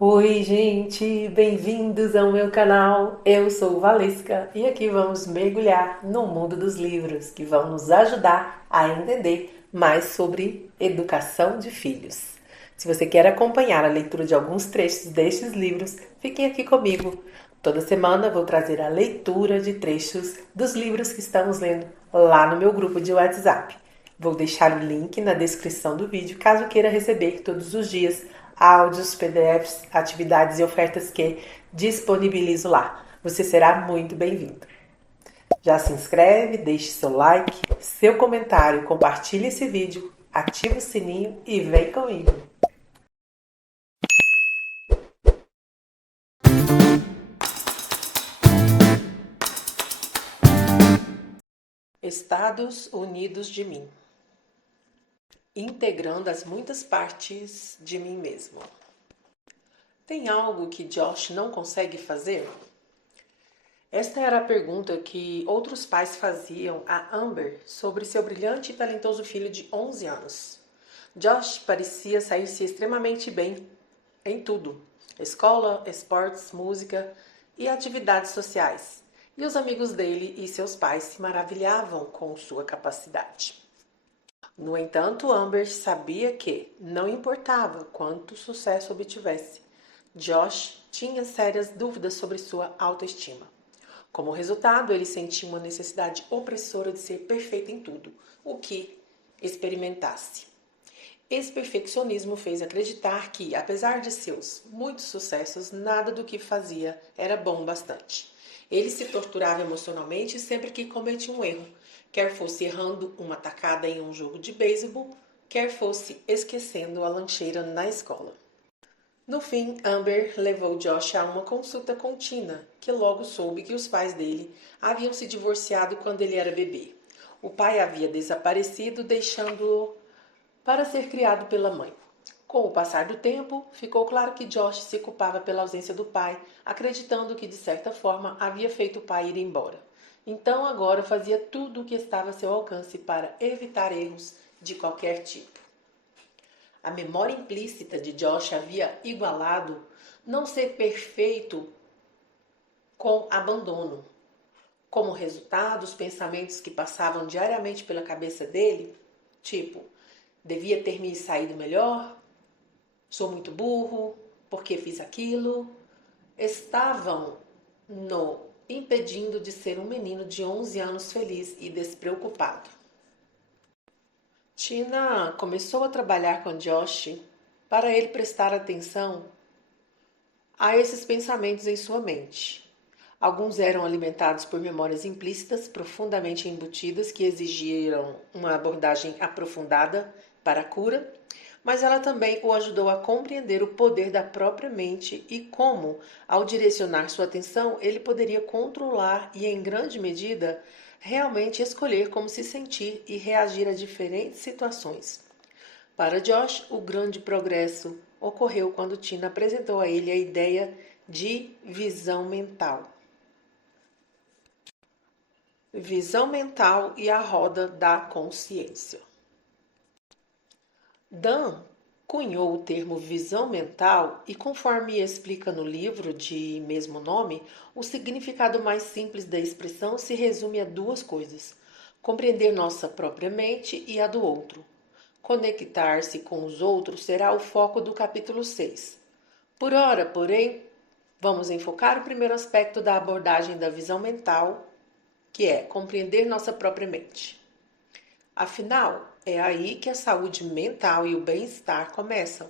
Oi, gente, bem-vindos ao meu canal. Eu sou Valesca e aqui vamos mergulhar no mundo dos livros que vão nos ajudar a entender mais sobre educação de filhos. Se você quer acompanhar a leitura de alguns trechos destes livros, fiquem aqui comigo. Toda semana vou trazer a leitura de trechos dos livros que estamos lendo lá no meu grupo de WhatsApp. Vou deixar o link na descrição do vídeo caso queira receber todos os dias áudios, PDFs, atividades e ofertas que disponibilizo lá. Você será muito bem-vindo. Já se inscreve, deixe seu like, seu comentário, compartilhe esse vídeo, ative o sininho e vem comigo. Estados Unidos de mim. Integrando as muitas partes de mim mesmo. Tem algo que Josh não consegue fazer? Esta era a pergunta que outros pais faziam a Amber sobre seu brilhante e talentoso filho de 11 anos. Josh parecia sair-se extremamente bem em tudo: escola, esportes, música e atividades sociais. E os amigos dele e seus pais se maravilhavam com sua capacidade. No entanto, Amber sabia que, não importava quanto sucesso obtivesse, Josh tinha sérias dúvidas sobre sua autoestima. Como resultado, ele sentia uma necessidade opressora de ser perfeito em tudo o que experimentasse. Esse perfeccionismo fez acreditar que, apesar de seus muitos sucessos, nada do que fazia era bom bastante. Ele se torturava emocionalmente sempre que cometia um erro, quer fosse errando uma tacada em um jogo de beisebol, quer fosse esquecendo a lancheira na escola. No fim, Amber levou Josh a uma consulta com Tina, que logo soube que os pais dele haviam se divorciado quando ele era bebê. O pai havia desaparecido, deixando-o para ser criado pela mãe. Com o passar do tempo, ficou claro que Josh se culpava pela ausência do pai, acreditando que de certa forma havia feito o pai ir embora. Então agora fazia tudo o que estava a seu alcance para evitar erros de qualquer tipo. A memória implícita de Josh havia igualado não ser perfeito com abandono. Como resultado, os pensamentos que passavam diariamente pela cabeça dele, tipo, devia ter me saído melhor, sou muito burro, por que fiz aquilo, estavam no impedindo de ser um menino de 11 anos feliz e despreocupado. Tina começou a trabalhar com Josh para ele prestar atenção a esses pensamentos em sua mente. Alguns eram alimentados por memórias implícitas profundamente embutidas que exigiram uma abordagem aprofundada para a cura, mas ela também o ajudou a compreender o poder da própria mente e como, ao direcionar sua atenção, ele poderia controlar e, em grande medida, realmente escolher como se sentir e reagir a diferentes situações. Para Josh, o grande progresso ocorreu quando Tina apresentou a ele a ideia de visão mental. Visão mental e a roda da consciência. Dan cunhou o termo visão mental e, conforme explica no livro de mesmo nome, o significado mais simples da expressão se resume a duas coisas: compreender nossa própria mente e a do outro. Conectar-se com os outros será o foco do capítulo 6. Por ora, porém, vamos enfocar o primeiro aspecto da abordagem da visão mental, que é compreender nossa própria mente. Afinal, é aí que a saúde mental e o bem-estar começam,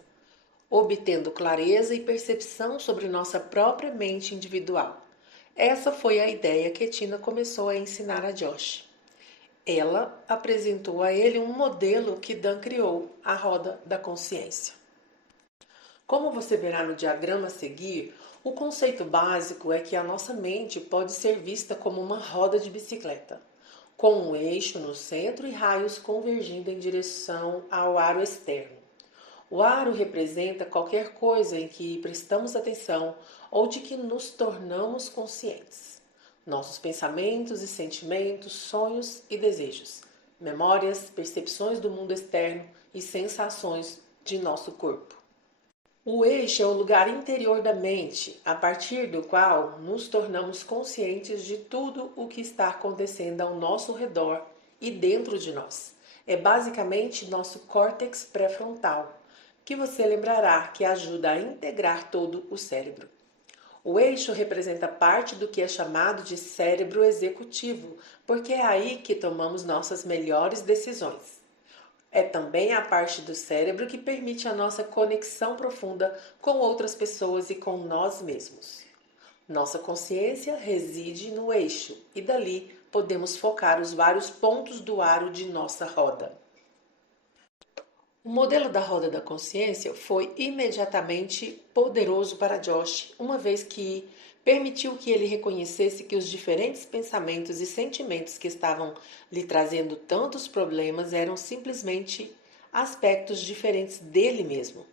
obtendo clareza e percepção sobre nossa própria mente individual. Essa foi a ideia que Tina começou a ensinar a Josh. Ela apresentou a ele um modelo que Dan criou, a roda da consciência. Como você verá no diagrama a seguir, o conceito básico é que a nossa mente pode ser vista como uma roda de bicicleta, com um eixo no centro e raios convergindo em direção ao aro externo. O aro representa qualquer coisa em que prestamos atenção ou de que nos tornamos conscientes. Nossos pensamentos e sentimentos, sonhos e desejos, memórias, percepções do mundo externo e sensações de nosso corpo. O eixo é o lugar interior da mente, a partir do qual nos tornamos conscientes de tudo o que está acontecendo ao nosso redor e dentro de nós. É basicamente nosso córtex pré-frontal, que você lembrará que ajuda a integrar todo o cérebro. O eixo representa parte do que é chamado de cérebro executivo, porque é aí que tomamos nossas melhores decisões. É também a parte do cérebro que permite a nossa conexão profunda com outras pessoas e com nós mesmos. Nossa consciência reside no eixo e dali podemos focar os vários pontos do aro de nossa roda. O modelo da roda da consciência foi imediatamente poderoso para Josh, uma vez que permitiu que ele reconhecesse que os diferentes pensamentos e sentimentos que estavam lhe trazendo tantos problemas eram simplesmente aspectos diferentes dele mesmo.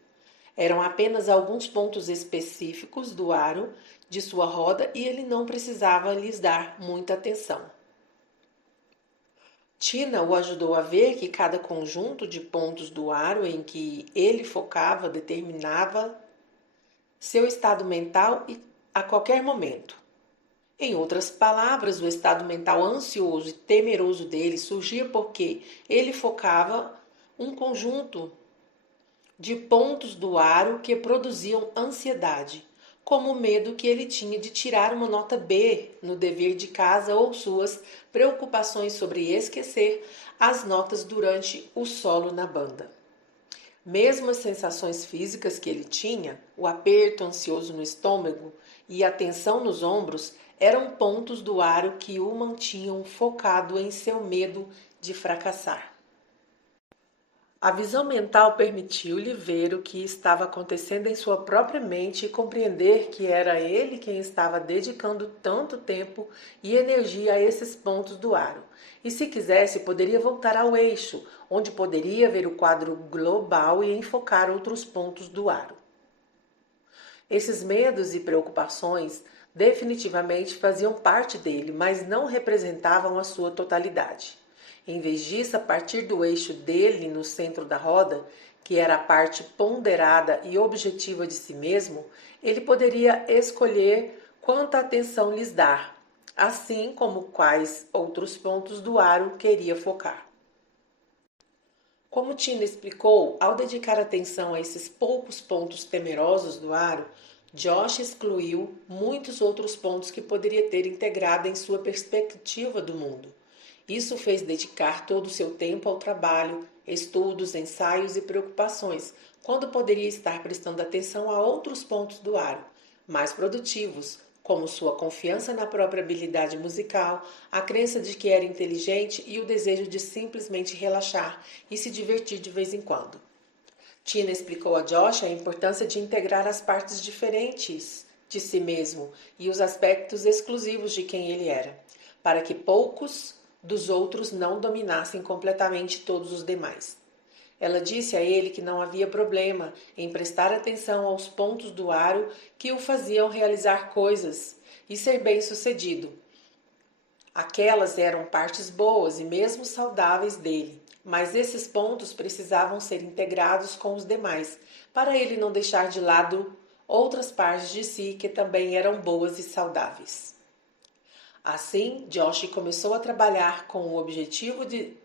Eram apenas alguns pontos específicos do aro de sua roda e ele não precisava lhes dar muita atenção. Tina o ajudou a ver que cada conjunto de pontos do aro em que ele focava determinava seu estado mental a qualquer momento. Em outras palavras, o estado mental ansioso e temeroso dele surgia porque ele focava um conjunto de pontos do aro que produziam ansiedade, como o medo que ele tinha de tirar uma nota B no dever de casa ou suas preocupações sobre esquecer as notas durante o solo na banda. Mesmo as sensações físicas que ele tinha, o aperto ansioso no estômago e a tensão nos ombros, eram pontos do aro que o mantinham focado em seu medo de fracassar. A visão mental permitiu-lhe ver o que estava acontecendo em sua própria mente e compreender que era ele quem estava dedicando tanto tempo e energia a esses pontos do aro. E se quisesse, poderia voltar ao eixo, onde poderia ver o quadro global e enfocar outros pontos do aro. Esses medos e preocupações definitivamente faziam parte dele, mas não representavam a sua totalidade. Em vez disso, a partir do eixo dele no centro da roda, que era a parte ponderada e objetiva de si mesmo, ele poderia escolher quanta atenção lhes dar, assim como quais outros pontos do aro queria focar. Como Tina explicou, ao dedicar atenção a esses poucos pontos temerosos do aro, Josh excluiu muitos outros pontos que poderia ter integrado em sua perspectiva do mundo. Isso fez dedicar todo o seu tempo ao trabalho, estudos, ensaios e preocupações, quando poderia estar prestando atenção a outros pontos do aro, mais produtivos, como sua confiança na própria habilidade musical, a crença de que era inteligente e o desejo de simplesmente relaxar e se divertir de vez em quando. Tina explicou a Josh a importância de integrar as partes diferentes de si mesmo e os aspectos exclusivos de quem ele era, para que poucos dos outros não dominassem completamente todos os demais. Ela disse a ele que não havia problema em prestar atenção aos pontos do aro que o faziam realizar coisas e ser bem-sucedido. Aquelas eram partes boas e mesmo saudáveis dele, mas esses pontos precisavam ser integrados com os demais, para ele não deixar de lado outras partes de si que também eram boas e saudáveis. Assim, Josh começou a trabalhar com o objetivo de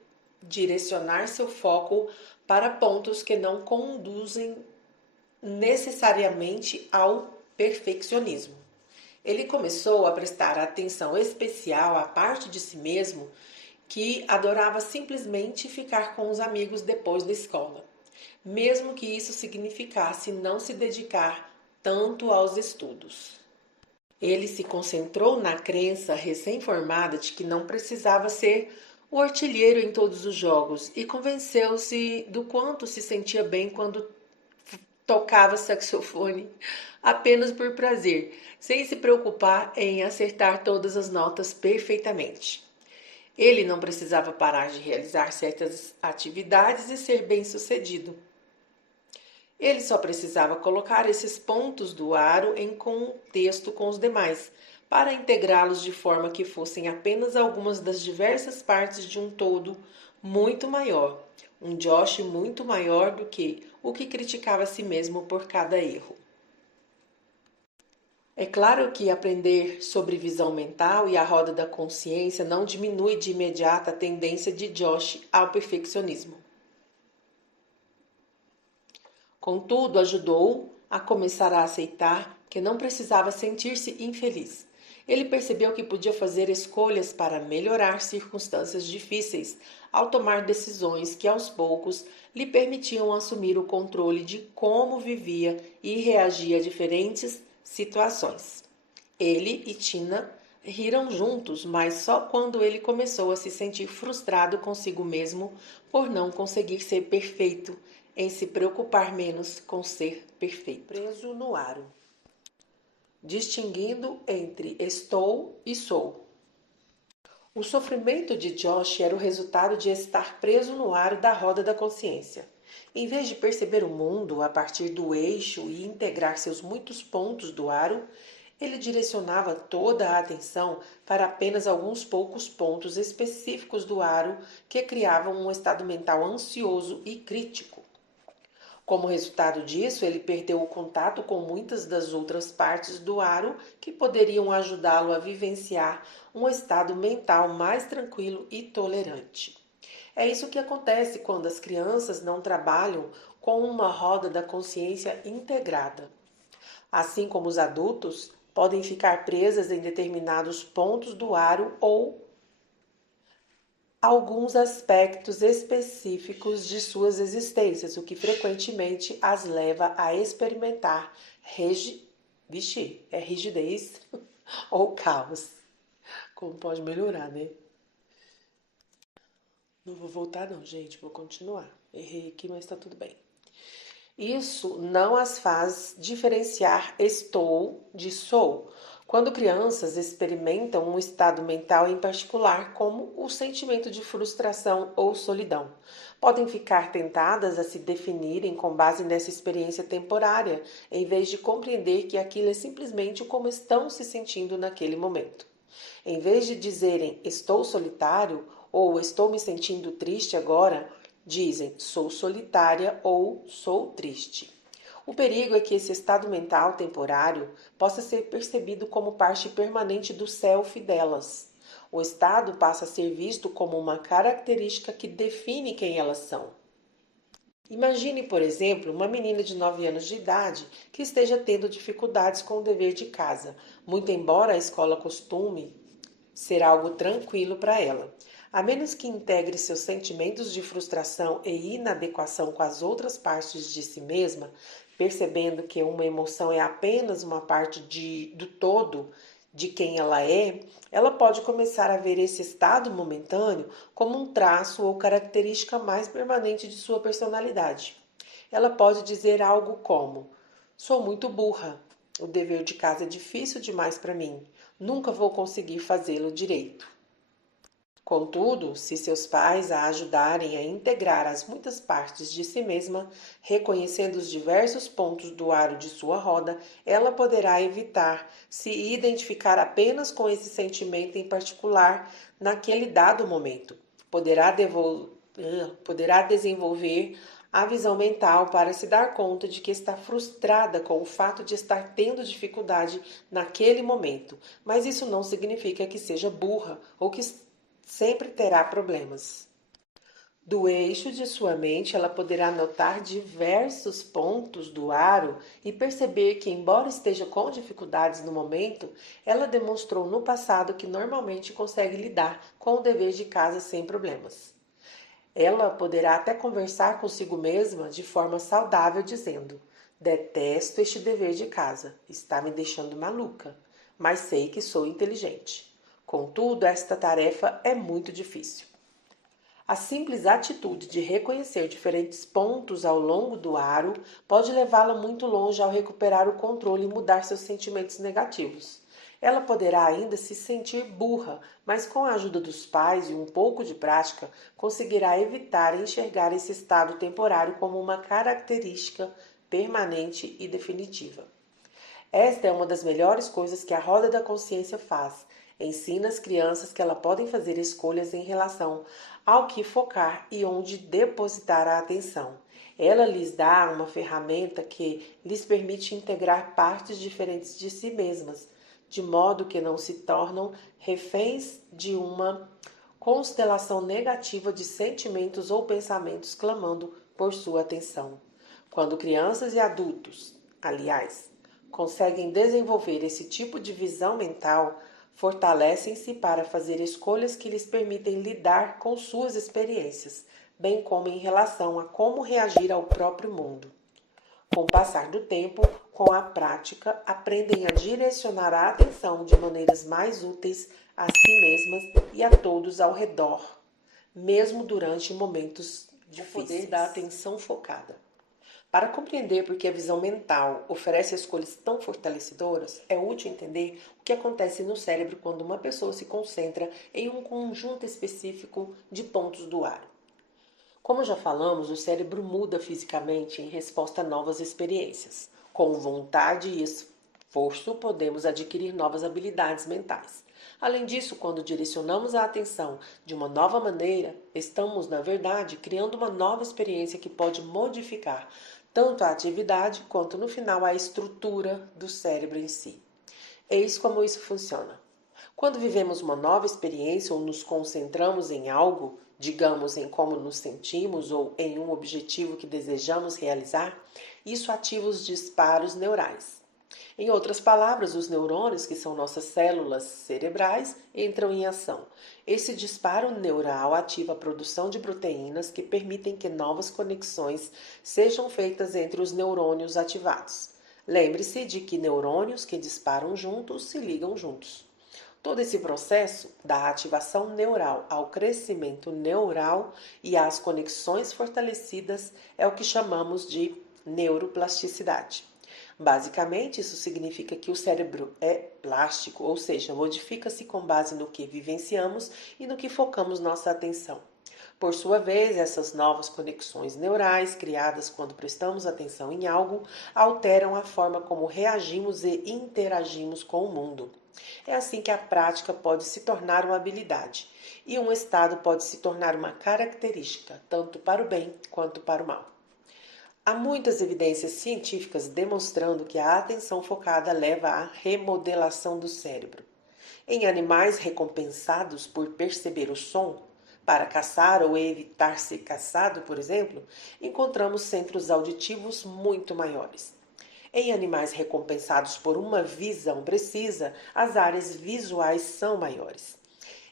direcionar seu foco para pontos que não conduzem necessariamente ao perfeccionismo. Ele começou a prestar atenção especial à parte de si mesmo que adorava simplesmente ficar com os amigos depois da escola, mesmo que isso significasse não se dedicar tanto aos estudos. Ele se concentrou na crença recém-formada de que não precisava ser o artilheiro em todos os jogos e convenceu-se do quanto se sentia bem quando tocava saxofone apenas por prazer, sem se preocupar em acertar todas as notas perfeitamente. Ele não precisava parar de realizar certas atividades e ser bem-sucedido. Ele só precisava colocar esses pontos do aro em contexto com os demais, para integrá-los de forma que fossem apenas algumas das diversas partes de um todo muito maior, um Josh muito maior do que o que criticava a si mesmo por cada erro. É claro que aprender sobre visão mental e a roda da consciência não diminui de imediato a tendência de Josh ao perfeccionismo. Contudo, ajudou a começar a aceitar que não precisava sentir-se infeliz. Ele percebeu que podia fazer escolhas para melhorar circunstâncias difíceis, ao tomar decisões que aos poucos lhe permitiam assumir o controle de como vivia e reagia a diferentes situações. Ele e Tina riram juntos, mas só quando ele começou a se sentir frustrado consigo mesmo por não conseguir ser perfeito, em se preocupar menos com ser perfeito. Preso no aro. Distinguindo entre estou e sou. O sofrimento de Josh era o resultado de estar preso no aro da roda da consciência. Em vez de perceber o mundo a partir do eixo e integrar seus muitos pontos do aro, ele direcionava toda a atenção para apenas alguns poucos pontos específicos do aro que criavam um estado mental ansioso e crítico. Como resultado disso, ele perdeu o contato com muitas das outras partes do aro que poderiam ajudá-lo a vivenciar um estado mental mais tranquilo e tolerante. É isso que acontece quando as crianças não trabalham com uma roda da consciência integrada. Assim como os adultos, podem ficar presas em determinados pontos do aro ou alguns aspectos específicos de suas existências, o que frequentemente as leva a experimentar rigidez ou caos. Como pode melhorar, né? Não vou voltar não, gente, vou continuar. Errei aqui, mas tá tudo bem. Isso não as faz diferenciar estou de sou. Quando crianças experimentam um estado mental em particular, como o sentimento de frustração ou solidão, podem ficar tentadas a se definirem com base nessa experiência temporária, em vez de compreender que aquilo é simplesmente como estão se sentindo naquele momento. Em vez de dizerem estou solitário ou estou me sentindo triste agora, dizem sou solitária ou sou triste. O perigo é que esse estado mental temporário possa ser percebido como parte permanente do self delas. O estado passa a ser visto como uma característica que define quem elas são. Imagine, por exemplo, uma menina de 9 anos de idade que esteja tendo dificuldades com o dever de casa, muito embora a escola costume ser algo tranquilo para ela. A menos que integre seus sentimentos de frustração e inadequação com as outras partes de si mesma, percebendo que uma emoção é apenas uma parte do todo de quem ela pode começar a ver esse estado momentâneo como um traço ou característica mais permanente de sua personalidade. Ela pode dizer algo como: sou muito burra, o dever de casa é difícil demais para mim, nunca vou conseguir fazê-lo direito. Contudo, se seus pais a ajudarem a integrar as muitas partes de si mesma, reconhecendo os diversos pontos do aro de sua roda, ela poderá evitar se identificar apenas com esse sentimento em particular naquele dado momento. Poderá desenvolver a visão mental para se dar conta de que está frustrada com o fato de estar tendo dificuldade naquele momento, mas isso não significa que seja burra ou que sempre terá problemas. Do eixo de sua mente, ela poderá notar diversos pontos do aro e perceber que, embora esteja com dificuldades no momento, ela demonstrou no passado que normalmente consegue lidar com o dever de casa sem problemas. Ela poderá até conversar consigo mesma de forma saudável, dizendo: detesto este dever de casa, está me deixando maluca, mas sei que sou inteligente. Contudo, esta tarefa é muito difícil. A simples atitude de reconhecer diferentes pontos ao longo do aro pode levá-la muito longe ao recuperar o controle e mudar seus sentimentos negativos. Ela poderá ainda se sentir burra, mas com a ajuda dos pais e um pouco de prática, conseguirá evitar enxergar esse estado temporário como uma característica permanente e definitiva. Esta é uma das melhores coisas que a roda da consciência faz. Ensina as crianças que elas podem fazer escolhas em relação ao que focar e onde depositar a atenção. Ela lhes dá uma ferramenta que lhes permite integrar partes diferentes de si mesmas, de modo que não se tornam reféns de uma constelação negativa de sentimentos ou pensamentos clamando por sua atenção. Quando crianças e adultos, aliás, conseguem desenvolver esse tipo de visão mental, fortalecem-se para fazer escolhas que lhes permitem lidar com suas experiências, bem como em relação a como reagir ao próprio mundo. Com o passar do tempo, com a prática, aprendem a direcionar a atenção de maneiras mais úteis a si mesmas e a todos ao redor, mesmo durante momentos difíceis. O poder da atenção focada. Para compreender por que a visão mental oferece escolhas tão fortalecedoras, é útil entender o que acontece no cérebro quando uma pessoa se concentra em um conjunto específico de pontos do ar. Como já falamos, o cérebro muda fisicamente em resposta a novas experiências. Com vontade e esforço, podemos adquirir novas habilidades mentais. Além disso, quando direcionamos a atenção de uma nova maneira, estamos, na verdade, criando uma nova experiência que pode modificar tanto a atividade quanto, no final, a estrutura do cérebro em si. Eis como isso funciona. Quando vivemos uma nova experiência ou nos concentramos em algo, digamos em como nos sentimos ou em um objetivo que desejamos realizar, isso ativa os disparos neurais. Em outras palavras, os neurônios, que são nossas células cerebrais, entram em ação. Esse disparo neural ativa a produção de proteínas que permitem que novas conexões sejam feitas entre os neurônios ativados. Lembre-se de que neurônios que disparam juntos se ligam juntos. Todo esse processo, da ativação neural ao crescimento neural e às conexões fortalecidas, é o que chamamos de neuroplasticidade. Basicamente, isso significa que o cérebro é plástico, ou seja, modifica-se com base no que vivenciamos e no que focamos nossa atenção. Por sua vez, essas novas conexões neurais, criadas quando prestamos atenção em algo, alteram a forma como reagimos e interagimos com o mundo. É assim que a prática pode se tornar uma habilidade e um estado pode se tornar uma característica, tanto para o bem quanto para o mal. Há muitas evidências científicas demonstrando que a atenção focada leva à remodelação do cérebro. Em animais recompensados por perceber o som, para caçar ou evitar ser caçado, por exemplo, encontramos centros auditivos muito maiores. Em animais recompensados por uma visão precisa, as áreas visuais são maiores.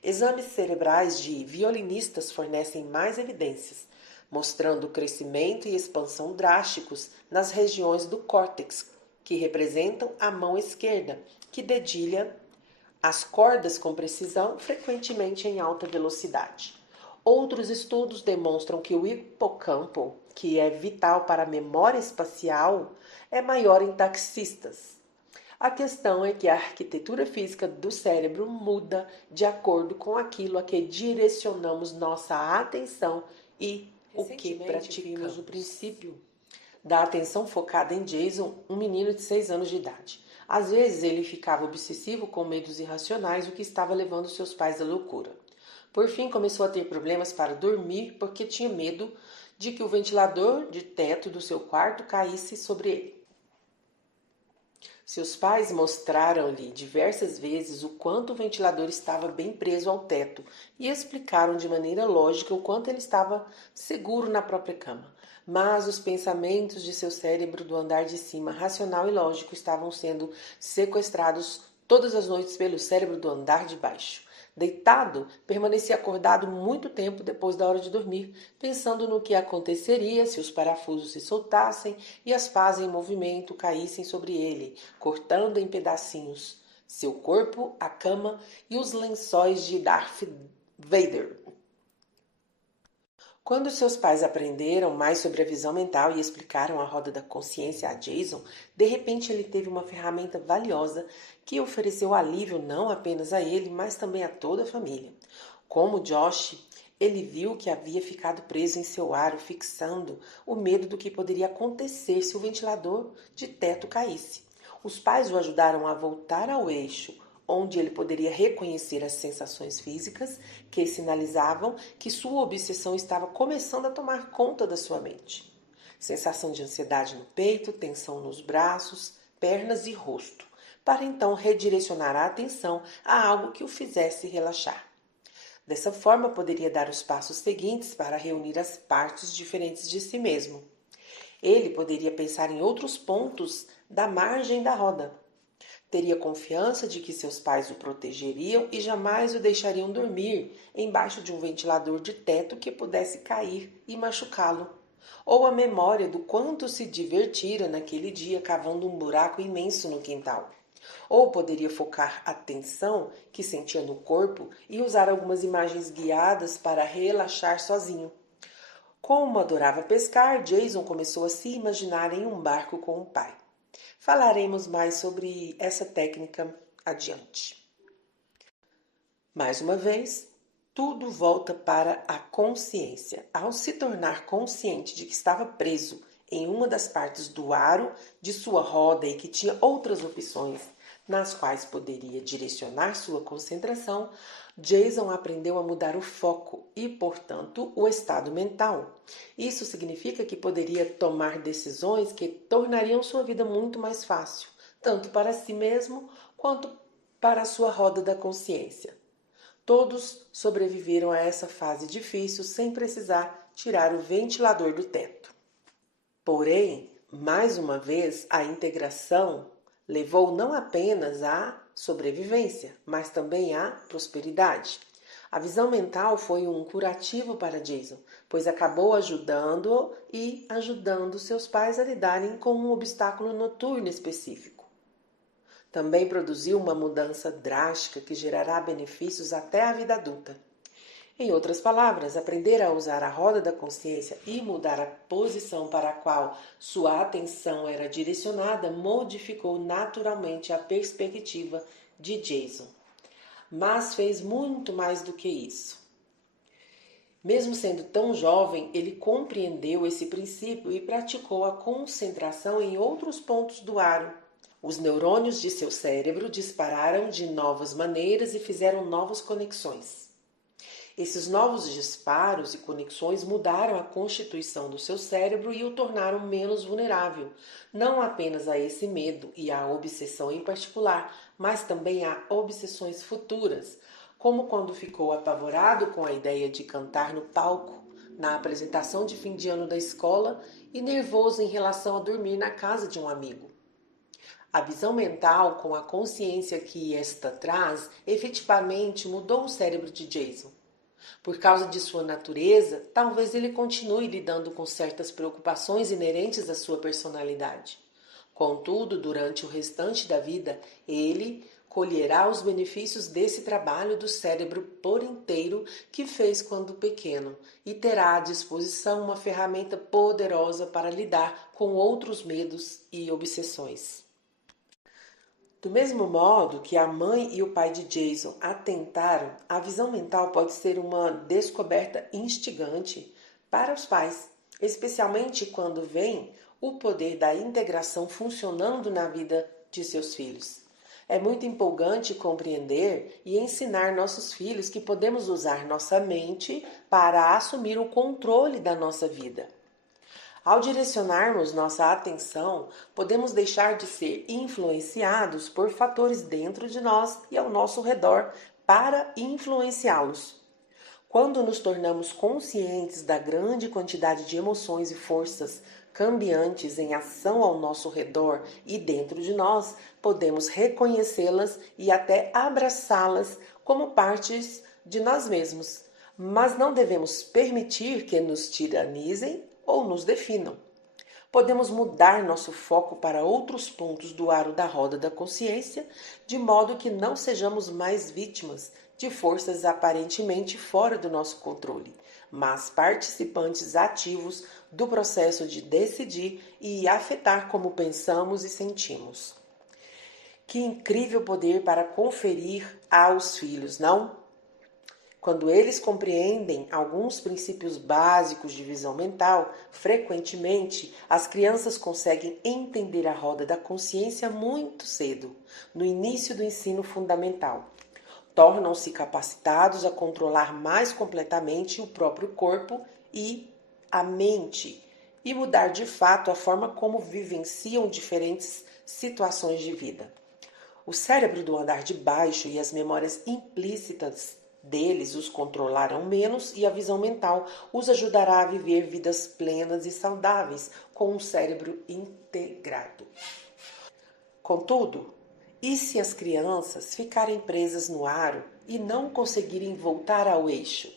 Exames cerebrais de violinistas fornecem mais evidências, mostrando crescimento e expansão drásticos nas regiões do córtex, que representam a mão esquerda, que dedilha as cordas com precisão, frequentemente em alta velocidade. Outros estudos demonstram que o hipocampo, que é vital para a memória espacial, é maior em taxistas. A questão é que a arquitetura física do cérebro muda de acordo com aquilo a que direcionamos nossa atenção e o que praticamos. O princípio da atenção focada em Jason, um menino de 6 anos de idade. Às vezes ele ficava obsessivo com medos irracionais, o que estava levando seus pais à loucura. Por fim, começou a ter problemas para dormir porque tinha medo de que o ventilador de teto do seu quarto caísse sobre ele. Seus pais mostraram-lhe diversas vezes o quanto o ventilador estava bem preso ao teto e explicaram de maneira lógica o quanto ele estava seguro na própria cama. Mas os pensamentos de seu cérebro do andar de cima, racional e lógico, estavam sendo sequestrados todas as noites pelo cérebro do andar de baixo. Deitado, permanecia acordado muito tempo depois da hora de dormir, pensando no que aconteceria se os parafusos se soltassem e as pás em movimento caíssem sobre ele, cortando em pedacinhos seu corpo, a cama e os lençóis de Darth Vader. Quando seus pais aprenderam mais sobre a visão mental e explicaram a roda da consciência a Jason, de repente ele teve uma ferramenta valiosa que ofereceu alívio não apenas a ele, mas também a toda a família. Como Josh, ele viu que havia ficado preso em seu aro, fixando o medo do que poderia acontecer se o ventilador de teto caísse. Os pais o ajudaram a voltar ao eixo, onde ele poderia reconhecer as sensações físicas que sinalizavam que sua obsessão estava começando a tomar conta da sua mente. sensação de ansiedade no peito, tensão nos braços, pernas e rosto, para então redirecionar a atenção a algo que o fizesse relaxar. Dessa forma, poderia dar os passos seguintes para reunir as partes diferentes de si mesmo. Ele poderia pensar em outros pontos da margem da roda. Teria confiança de que seus pais o protegeriam e jamais o deixariam dormir embaixo de um ventilador de teto que pudesse cair e machucá-lo. Ou a memória do quanto se divertira naquele dia cavando um buraco imenso no quintal. Ou poderia focar a tensão que sentia no corpo e usar algumas imagens guiadas para relaxar sozinho. Como adorava pescar, Jason começou a se imaginar em um barco com o pai. Falaremos mais sobre essa técnica adiante. Mais uma vez, tudo volta para a consciência. Ao se tornar consciente de que estava preso em uma das partes do aro de sua roda e que tinha outras opções nas quais poderia direcionar sua concentração, Jason aprendeu a mudar o foco e, portanto, o estado mental. Isso significa que poderia tomar decisões que tornariam sua vida muito mais fácil, tanto para si mesmo quanto para a sua roda da consciência. Todos sobreviveram a essa fase difícil sem precisar tirar o ventilador do teto. Porém, mais uma vez, a integração levou não apenas à sobrevivência, mas também à prosperidade. A visão mental foi um curativo para Jason, pois acabou ajudando-o e ajudando seus pais a lidarem com um obstáculo noturno específico. Também produziu uma mudança drástica que gerará benefícios até a vida adulta. Em outras palavras, aprender a usar a roda da consciência e mudar a posição para a qual sua atenção era direcionada modificou naturalmente a perspectiva de Jason. Mas fez muito mais do que isso. Mesmo sendo tão jovem, ele compreendeu esse princípio e praticou a concentração em outros pontos do aro. Os neurônios de seu cérebro dispararam de novas maneiras e fizeram novas conexões. Esses novos disparos e conexões mudaram a constituição do seu cérebro e o tornaram menos vulnerável, não apenas a esse medo e à obsessão em particular, mas também a obsessões futuras, como quando ficou apavorado com a ideia de cantar no palco, na apresentação de fim de ano da escola e nervoso em relação a dormir na casa de um amigo. A visão mental, com a consciência que esta traz, efetivamente mudou o cérebro de Jason. Por causa de sua natureza, talvez ele continue lidando com certas preocupações inerentes à sua personalidade. Contudo, durante o restante da vida, ele colherá os benefícios desse trabalho do cérebro por inteiro que fez quando pequeno e terá à disposição uma ferramenta poderosa para lidar com outros medos e obsessões. Do mesmo modo que a mãe e o pai de Jason atentaram, a visão mental pode ser uma descoberta instigante para os pais, especialmente quando veem o poder da integração funcionando na vida de seus filhos. É muito empolgante compreender e ensinar nossos filhos que podemos usar nossa mente para assumir o controle da nossa vida. Ao direcionarmos nossa atenção, podemos deixar de ser influenciados por fatores dentro de nós e ao nosso redor para influenciá-los. Quando nos tornamos conscientes da grande quantidade de emoções e forças cambiantes em ação ao nosso redor e dentro de nós, podemos reconhecê-las e até abraçá-las como partes de nós mesmos. Mas não devemos permitir que nos tiranizem ou nos definam. Podemos mudar nosso foco para outros pontos do aro da roda da consciência, de modo que não sejamos mais vítimas de forças aparentemente fora do nosso controle, mas participantes ativos do processo de decidir e afetar como pensamos e sentimos. Que incrível poder para conferir aos filhos, não? Quando eles compreendem alguns princípios básicos de visão mental, frequentemente as crianças conseguem entender a roda da consciência muito cedo, no início do ensino fundamental. Tornam-se capacitados a controlar mais completamente o próprio corpo e a mente e mudar de fato a forma como vivenciam diferentes situações de vida. O cérebro do andar de baixo e as memórias implícitas deles os controlarão menos e a visão mental os ajudará a viver vidas plenas e saudáveis com um cérebro integrado. Contudo, e se as crianças ficarem presas no aro e não conseguirem voltar ao eixo?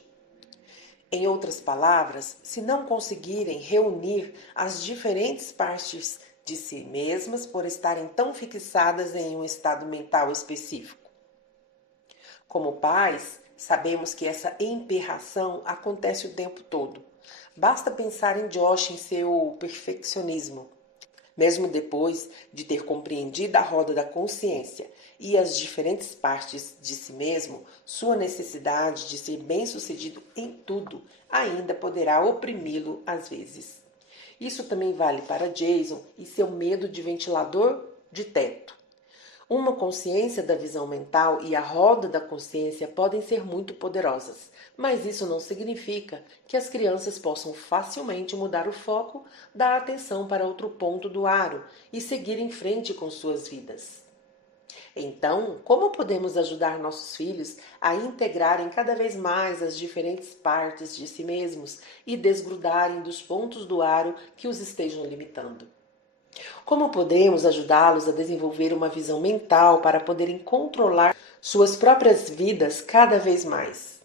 Em outras palavras, se não conseguirem reunir as diferentes partes de si mesmas por estarem tão fixadas em um estado mental específico. Como pais, sabemos que essa emperração acontece o tempo todo. Basta pensar em Josh em seu perfeccionismo. Mesmo depois de ter compreendido a roda da consciência e as diferentes partes de si mesmo, sua necessidade de ser bem-sucedido em tudo ainda poderá oprimi-lo às vezes. Isso também vale para Jason e seu medo de ventilador de teto. Uma consciência da visão mental e a roda da consciência podem ser muito poderosas, mas isso não significa que as crianças possam facilmente mudar o foco da atenção para outro ponto do aro e seguir em frente com suas vidas. Então, como podemos ajudar nossos filhos a integrarem cada vez mais as diferentes partes de si mesmos e desgrudarem dos pontos do aro que os estejam limitando? Como podemos ajudá-los a desenvolver uma visão mental para poderem controlar suas próprias vidas cada vez mais?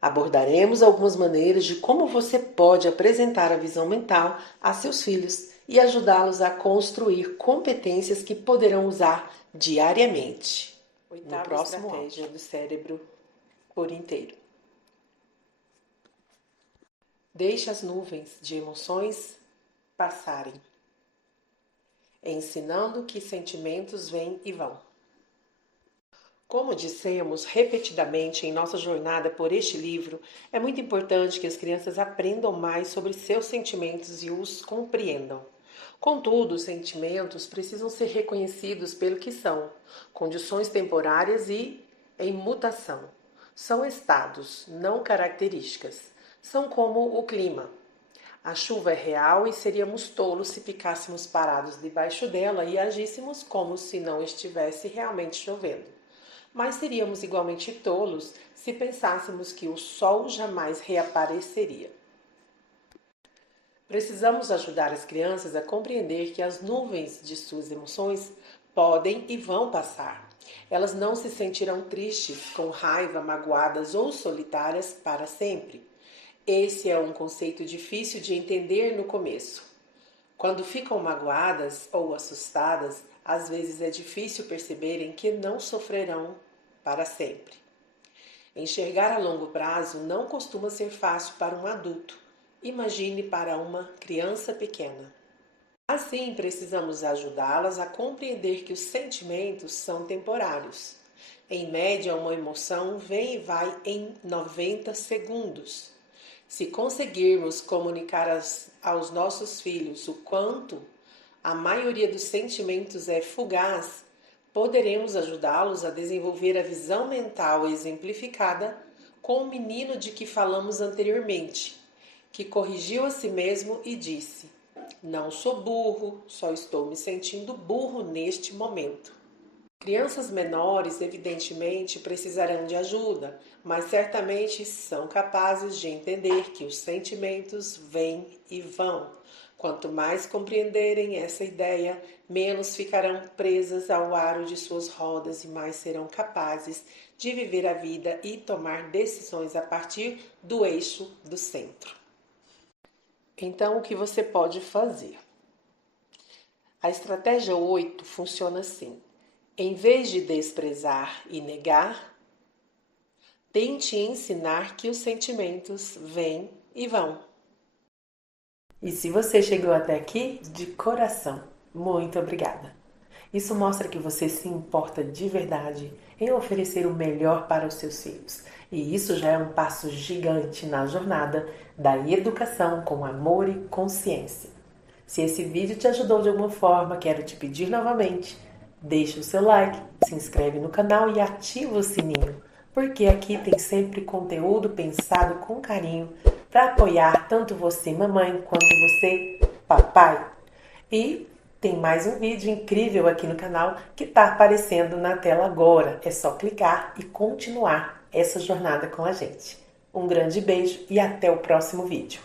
Abordaremos algumas maneiras de como você pode apresentar a visão mental a seus filhos e ajudá-los a construir competências que poderão usar diariamente. No próximo estratégia do cérebro por inteiro. Deixe as nuvens de emoções passarem, ensinando que sentimentos vêm e vão. Como dissemos repetidamente em nossa jornada por este livro, é muito importante que as crianças aprendam mais sobre seus sentimentos e os compreendam. Contudo, os sentimentos precisam ser reconhecidos pelo que são, condições temporárias e em mutação. São estados, não características. São como o clima. A chuva é real e seríamos tolos se ficássemos parados debaixo dela e agíssemos como se não estivesse realmente chovendo. Mas seríamos igualmente tolos se pensássemos que o sol jamais reapareceria. Precisamos ajudar as crianças a compreender que as nuvens de suas emoções podem e vão passar. Elas não se sentirão tristes, com raiva, magoadas ou solitárias para sempre. Esse é um conceito difícil de entender no começo. Quando ficam magoadas ou assustadas, às vezes é difícil perceberem que não sofrerão para sempre. Enxergar a longo prazo não costuma ser fácil para um adulto. Imagine para uma criança pequena. Assim, precisamos ajudá-las a compreender que os sentimentos são temporários. Em média, uma emoção vem e vai em 90 segundos. Se conseguirmos comunicar aos nossos filhos o quanto a maioria dos sentimentos é fugaz, poderemos ajudá-los a desenvolver a visão mental exemplificada com o menino de que falamos anteriormente, que corrigiu a si mesmo e disse: "Não sou burro, só estou me sentindo burro neste momento." Crianças menores, evidentemente, precisarão de ajuda, mas certamente são capazes de entender que os sentimentos vêm e vão. Quanto mais compreenderem essa ideia, menos ficarão presas ao aro de suas rodas e mais serão capazes de viver a vida e tomar decisões a partir do eixo do centro. Então, o que você pode fazer? A estratégia 8 funciona assim. Em vez de desprezar e negar, tente ensinar que os sentimentos vêm e vão. E se você chegou até aqui, de coração, muito obrigada. Isso mostra que você se importa de verdade em oferecer o melhor para os seus filhos. E isso já é um passo gigante na jornada da educação com amor e consciência. Se esse vídeo te ajudou de alguma forma, quero te pedir novamente, deixa o seu like, se inscreve no canal e ativa o sininho, porque aqui tem sempre conteúdo pensado com carinho para apoiar tanto você, mamãe, quanto você, papai. E tem mais um vídeo incrível aqui no canal que está aparecendo na tela agora. É só clicar e continuar essa jornada com a gente. Um grande beijo e até o próximo vídeo.